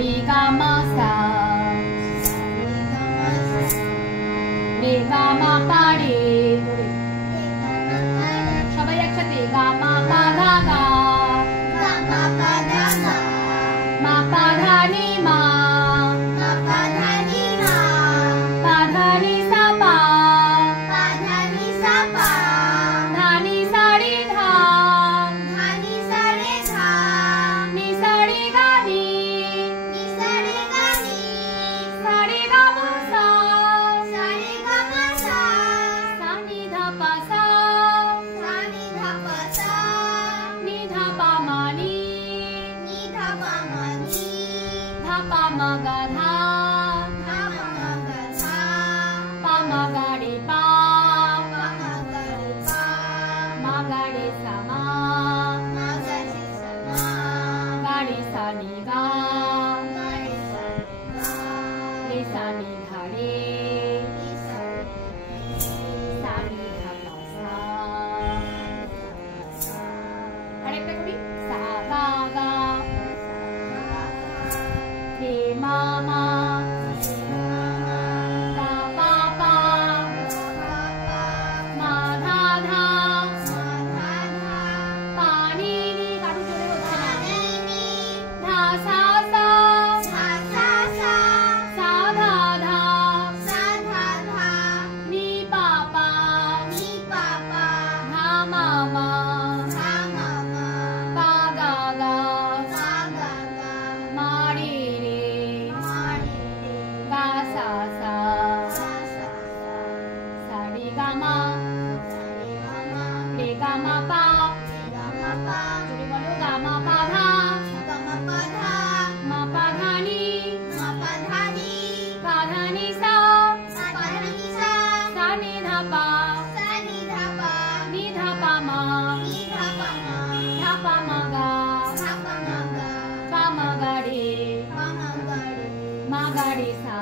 리 가 마 사 리 가 마 파 리 সবাই একসাথে গা মা পা ধা গা মা পা ধা নি মা পা ধা নি সা পা ধা নি সা রি ধা নি সা রি গা নি সা রি গা মা সা সা নি ধা পা সা নি ধা পা মা নি ধা পা মা গা ধা পা মা গা রে পা মা গা রে সা মা গা রে সা নি গা রে সা নি ধা রে সা নি ধা পা সা আরেকটা করি সা গা গা রে মা মা গা পা পা মা ধা ধা পা নি নি কারু জোরে হচ্ছে না ধা সা সা সা ধা ধা নি পা পা ধা মা মা পা গা গা মা রে রে গা সা সা সা রে গা মা রে গা মা পা জোরে বলো গা মা পা ধা মা পা ধা নি পা ধা নি সা সা নি ধা পা নি ধা পা মা ধা পা মা গা পা মা গা রে মা গা রে সা